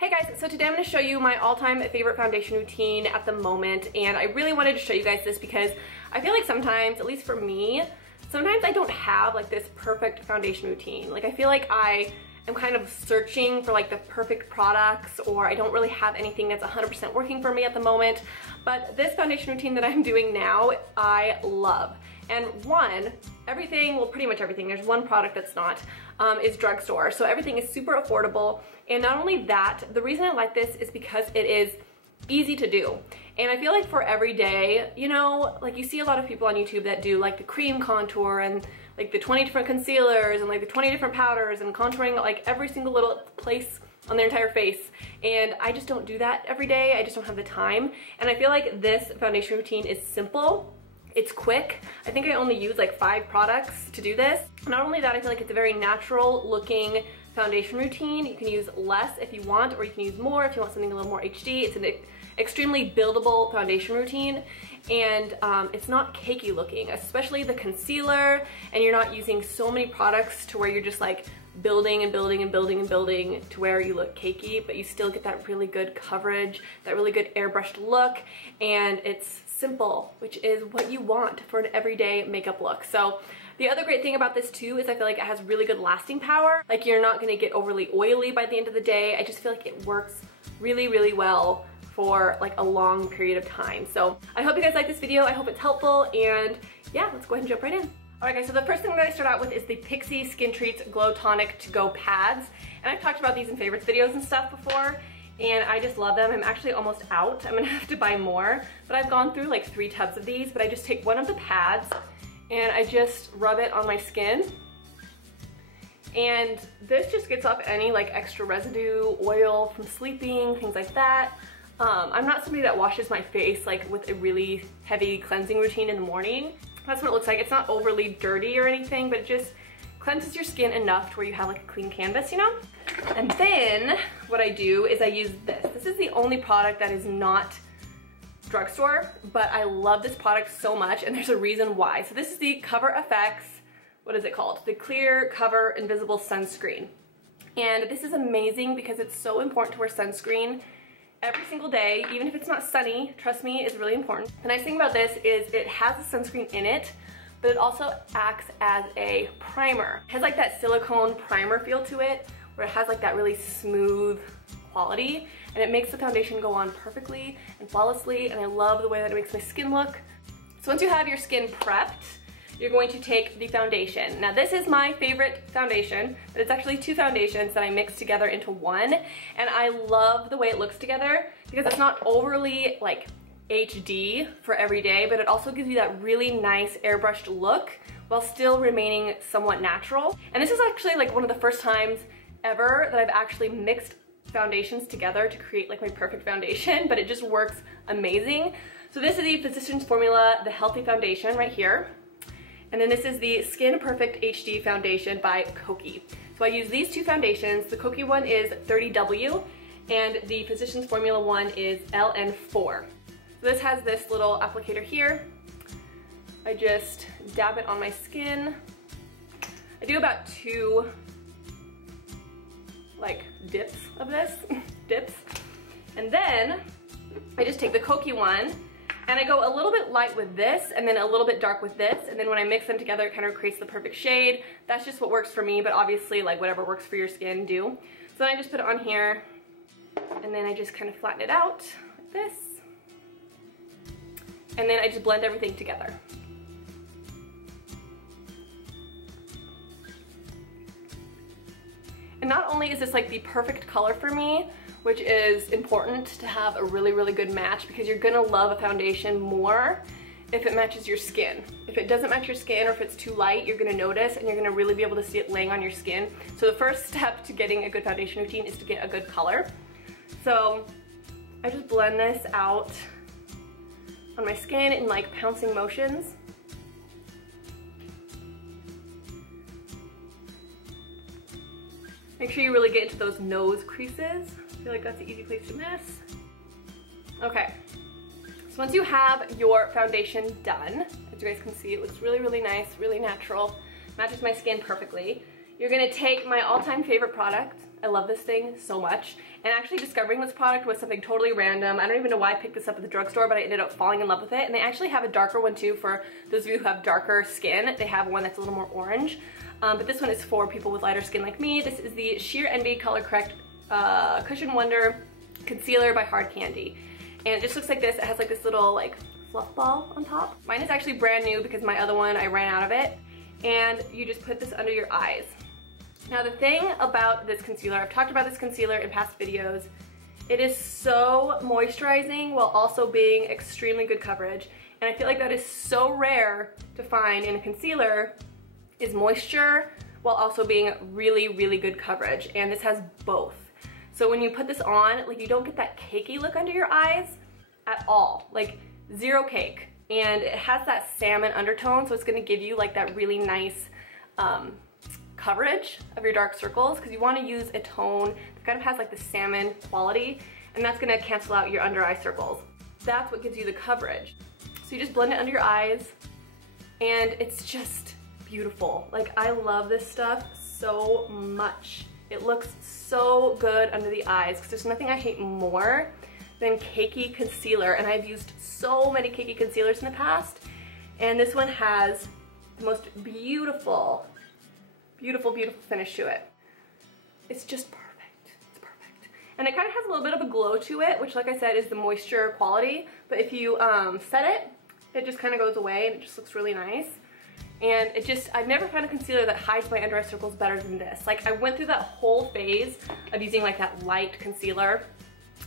Hey guys, so today I'm going to show you my all-time favorite foundation routine at the moment, and I really wanted to show you guys this because I feel like sometimes, at least for me, sometimes I don't have like this perfect foundation routine. Like I feel like I am kind of searching for like the perfect products, or I don't really have anything that's 100% working for me at the moment. But this foundation routine that I'm doing now, I love. And everything, well pretty much everything, there's one product that's not, is Drugstore. So everything is super affordable. And not only that, the reason I like this is because it is easy to do. And I feel like for every day, you know, like you see a lot of people on YouTube that do like the cream contour and like the 20 different concealers and like the 20 different powders and contouring like every single little place on their entire face. And I just don't do that every day. I just don't have the time. And I feel like this foundation routine is simple. It's quick. I think I only use like 5 products to do this. Not only that, I feel like it's a very natural looking foundation routine. You can use less if you want, or you can use more if you want something a little more HD. It's an extremely buildable foundation routine, and it's not cakey looking, especially the concealer, and you're not using so many products to where you're just like building and building and building and building to where you look cakey, but you still get that really good coverage, that really good airbrushed look, and it's simple, which is what you want for an everyday makeup look. So the other great thing about this too is I feel like it has really good lasting power. Like you're not gonna get overly oily by the end of the day. I just feel like it works really, really well for like a long period of time. So I hope you guys like this video. I hope it's helpful, and yeah, let's go ahead and jump right in. Alright guys, so the first thing that I start out with is the Pixi Skin Treats Glow Tonic To Go pads. And I've talked about these in favorites videos and stuff before, and I just love them. I'm actually almost out. I'm gonna have to buy more, but I've gone through like 3 tubs of these. But I just take one of the pads and I just rub it on my skin, and this just gets off any like extra residue, oil from sleeping, things like that. I'm not somebody that washes my face like with a really heavy cleansing routine in the morning. That's what it looks like. It's not overly dirty or anything, but it just cleanses your skin enough to where you have like a clean canvas, you know? And then what I do is I use this. This is the only product that is not Drugstore, but I love this product so much, and there's a reason why. So this is the Cover FX, what is it called? The Clear Cover Invisible Sunscreen. And this is amazing because it's so important to wear sunscreen every single day, even if it's not sunny. Trust me, it's really important. The nice thing about this is it has a sunscreen in it, but it also acts as a primer. It has like that silicone primer feel to it, where it has like that really smooth quality, and it makes the foundation go on perfectly and flawlessly, and I love the way that it makes my skin look. So once you have your skin prepped, you're going to take the foundation. Now this is my favorite foundation, but it's actually 2 foundations that I mix together into one, and I love the way it looks together because it's not overly like HD for every day, but it also gives you that really nice airbrushed look while still remaining somewhat natural. And this is actually like one of the first times ever that I've actually mixed foundations together to create like my perfect foundation, but it just works amazing. So this is the Physicians Formula, the Healthy Foundation right here. And then this is the Skin Perfect HD Foundation by Kokie. So I use these 2 foundations. The Kokie one is 30W, and the Physicians Formula one is LN4. So this has this little applicator here. I just dab it on my skin. I do about 2 like dips of this, and then I just take the Kokie one and I go a little bit light with this and then a little bit dark with this, and then when I mix them together it kind of creates the perfect shade. That's just what works for me, but obviously like whatever works for your skin, do. So then I just put it on here, and then I just kind of flatten it out like this, and then I just blend everything together. And not only is this like the perfect color for me, which is important to have a really, really good match, because you're gonna love a foundation more if it matches your skin. If it doesn't match your skin, or if it's too light, you're gonna notice, and you're gonna really be able to see it laying on your skin. So the first step to getting a good foundation routine is to get a good color. So I just blend this out on my skin in like pouncing motions. Make sure you really get into those nose creases. I feel like that's an easy place to miss. Okay, so once you have your foundation done, as you guys can see, it looks really, really nice, really natural, matches my skin perfectly. You're gonna take my all-time favorite product, I love this thing so much. And actually discovering this product was something totally random. I don't even know why I picked this up at the drugstore, but I ended up falling in love with it. And they actually have a darker one too for those of you who have darker skin. They have one that's a little more orange. But this one is for people with lighter skin like me. This is the Sheer Envy Color Correct Cushion Wonder Concealer by Hard Candy. And it just looks like this. It has like this little like fluff ball on top. Mine is actually brand new because my other one, I ran out of it. And you just put this under your eyes. Now the thing about this concealer, I've talked about this concealer in past videos, it is so moisturizing while also being extremely good coverage. And I feel like that is so rare to find in a concealer, is moisture while also being really, really good coverage. And this has both. So when you put this on, like you don't get that cakey look under your eyes at all, like zero cake. And it has that salmon undertone, so it's gonna give you like that really nice coverage of your dark circles, because you wanna use a tone that kind of has like the salmon quality, and that's gonna cancel out your under eye circles. That's what gives you the coverage. So you just blend it under your eyes, and it's just beautiful. Like, I love this stuff so much. It looks so good under the eyes, because there's nothing I hate more than cakey concealer, and I've used so many cakey concealers in the past, and this one has the most beautiful, beautiful, beautiful finish to it. It's just perfect. It's perfect. And it kind of has a little bit of a glow to it, which like I said is the moisture quality, but if you set it, it just kind of goes away and it just looks really nice. And it just, I've never found a concealer that hides my under eye circles better than this. Like, I went through that whole phase of using like that light concealer,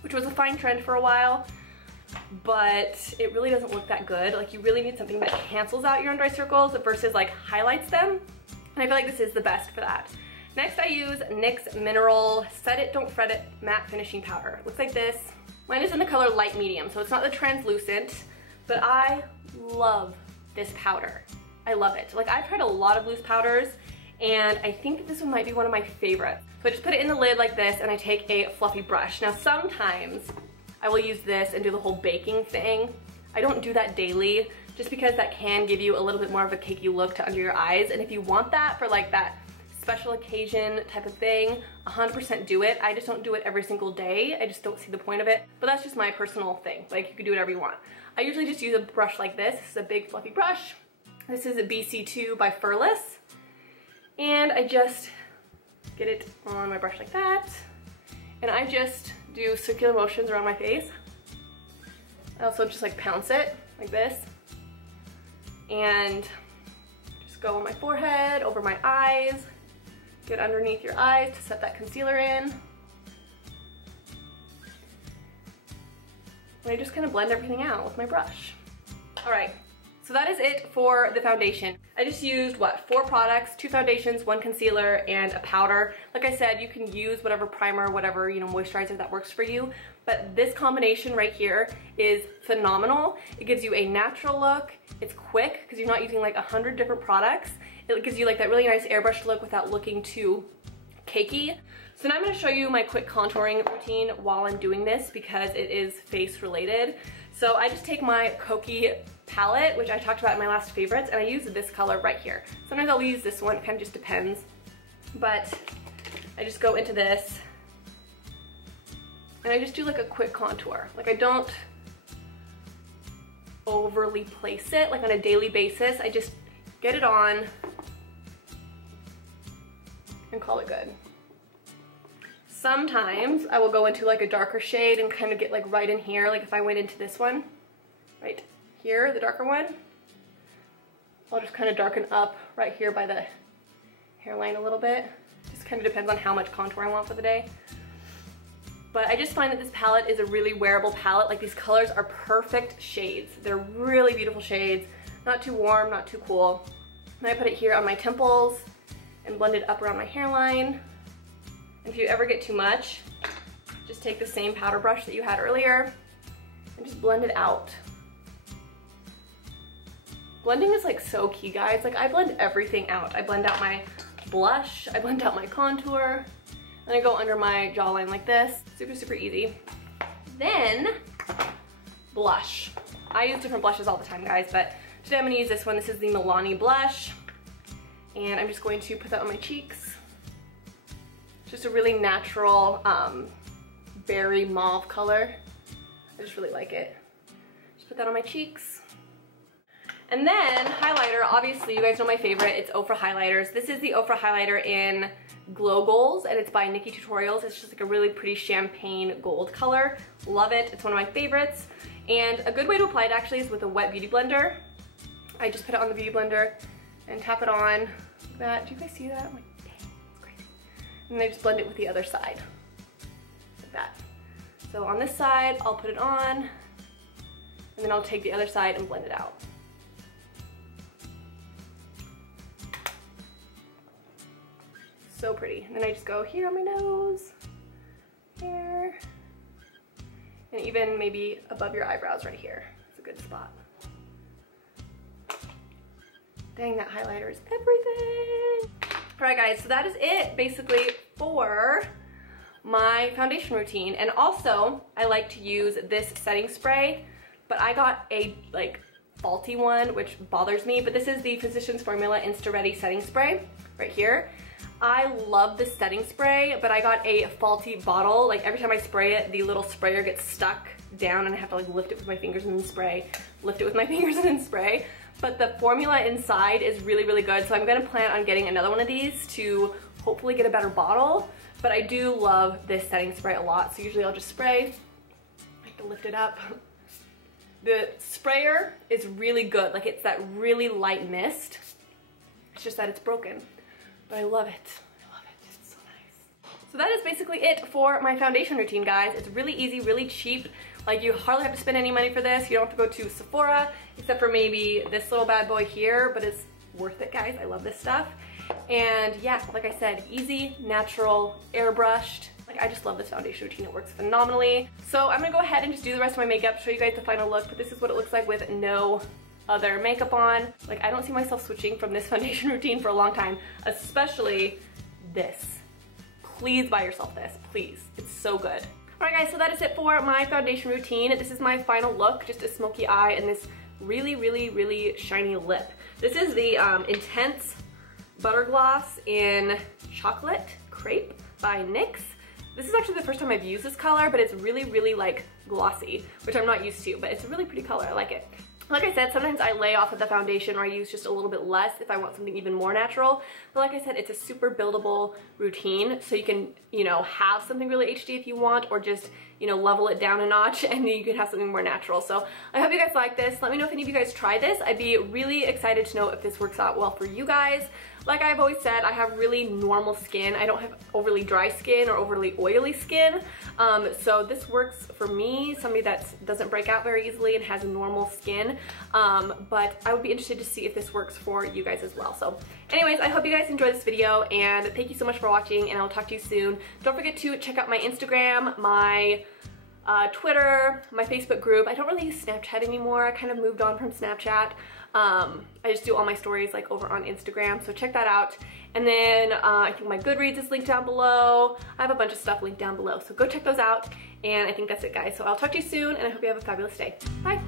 which was a fine trend for a while, but it really doesn't look that good. Like, you really need something that cancels out your under eye circles versus like highlights them. And I feel like this is the best for that. Next I use NYX Mineral Set It, Don't Fret It Matte Finishing Powder. It looks like this. Mine is in the color light medium, so it's not the translucent, but I love this powder. I love it. Like, I've tried a lot of loose powders, and I think that this one might be one of my favorites. So I just put it in the lid like this, and I take a fluffy brush. Now sometimes I will use this and do the whole baking thing. I don't do that daily, just because that can give you a little bit more of a cakey look to under your eyes. And if you want that for like that special occasion type of thing, 100% do it. I just don't do it every single day. I just don't see the point of it. But that's just my personal thing. Like, you can do whatever you want. I usually just use a brush like this. This is a big fluffy brush. This is a BC2 by Furless. And I just get it on my brush like that. And I just do circular motions around my face. I also just like pounce it like this. And just go on my forehead, over my eyes, get underneath your eyes to set that concealer in. And I just kind of blend everything out with my brush. All right. So that is it for the foundation. I just used, what, 4 products, 2 foundations, 1 concealer, and a powder. Like I said, you can use whatever primer, whatever, you know, moisturizer that works for you. But this combination right here is phenomenal. It gives you a natural look. It's quick because you're not using like 100 different products. It gives you like that really nice airbrush look without looking too cakey. So now I'm going to show you my quick contouring routine while I'm doing this because it is face related. So I just take my Kokie palette, which I talked about in my last favorites, and I use this color right here. Sometimes I'll use this one, it kind of just depends. But I just go into this and I just do like a quick contour. Like, I don't overly place it like on a daily basis. I just get it on and call it good. Sometimes I will go into like a darker shade and kind of get like right in here. Like if I went into this one, right here, the darker one, I'll just kind of darken up right here by the hairline a little bit. Just kind of depends on how much contour I want for the day. But I just find that this palette is a really wearable palette. Like, these colors are perfect shades. They're really beautiful shades. Not too warm, not too cool. Then I put it here on my temples and blend it up around my hairline. And if you ever get too much, just take the same powder brush that you had earlier and just blend it out. Blending is like so key, guys. Like, I blend everything out. I blend out my blush, I blend out my contour, and I go under my jawline like this. Super, super easy. Then, blush. I use different blushes all the time, guys, but today I'm gonna use this one. This is the Milani blush, and I'm just going to put that on my cheeks. Just a really natural berry mauve color. I just really like it. Just put that on my cheeks. And then highlighter, obviously you guys know my favorite, it's OFRA highlighters. This is the OFRA highlighter in Glow Goals, and it's by Nikki Tutorials. It's just like a really pretty champagne gold color. Love it, it's one of my favorites. And a good way to apply it actually is with a wet beauty blender. I just put it on the beauty blender and tap it on like that. Do you guys see that? I'm like, dang, it's crazy. And then I just blend it with the other side, like that. So on this side, I'll put it on, and then I'll take the other side and blend it out. So pretty. And then I just go here on my nose, here, and even maybe above your eyebrows right here. It's a good spot. Dang, that highlighter is everything. All right guys, so that is it basically for my foundation routine. And also, I like to use this setting spray, but I got a like faulty one, which bothers me, but this is the Physicians Formula Insta Ready setting spray right here. I love this setting spray, but I got a faulty bottle. Like every time I spray it, the little sprayer gets stuck down and I have to like lift it with my fingers and then spray, lift it with my fingers and then spray. But the formula inside is really, really good. So I'm gonna plan on getting another one of these to hopefully get a better bottle. But I do love this setting spray a lot. So usually I'll just spray, I have to lift it up. The sprayer is really good. Like it's that really light mist. It's just that it's broken. But I love it. I love it. It's so nice. So that is basically it for my foundation routine, guys. It's really easy, really cheap. Like you hardly have to spend any money for this. You don't have to go to Sephora, except for maybe this little bad boy here, but it's worth it, guys. I love this stuff. And yeah, like I said, easy, natural, airbrushed. Like I just love this foundation routine. It works phenomenally. So I'm gonna go ahead and just do the rest of my makeup, show you guys the final look, but this is what it looks like with no other makeup on. Like I don't see myself switching from this foundation routine for a long time, especially this. Please buy yourself this, please. It's so good. All right guys, so that is it for my foundation routine. This is my final look, just a smoky eye and this really, really, really shiny lip. This is the Intense Butter Gloss in Chocolate Crepe by NYX. This is actually the first time I've used this color, but it's really, really like glossy, which I'm not used to, but it's a really pretty color, I like it. Like I said, sometimes I lay off of the foundation or I use just a little bit less if I want something even more natural. But like I said, it's a super buildable routine. So you can, you know, have something really HD if you want, or just, you know, level it down a notch and then you can have something more natural. So I hope you guys like this. Let me know if any of you guys try this. I'd be really excited to know if this works out well for you guys. Like I've always said, I have really normal skin. I don't have overly dry skin or overly oily skin. So this works for me, somebody that doesn't break out very easily and has normal skin. But I would be interested to see if this works for you guys as well. So anyways, I hope you guys enjoyed this video and thank you so much for watching, and I'll talk to you soon. Don't forget to check out my Instagram, my Twitter, my Facebook group. I don't really use Snapchat anymore. I kind of moved on from Snapchat. I just do all my stories like over on Instagram, so check that out. And then I think my Goodreads is linked down below. I have a bunch of stuff linked down below, so go check those out. And I think that's it, guys. So I'll talk to you soon, and I hope you have a fabulous day. Bye.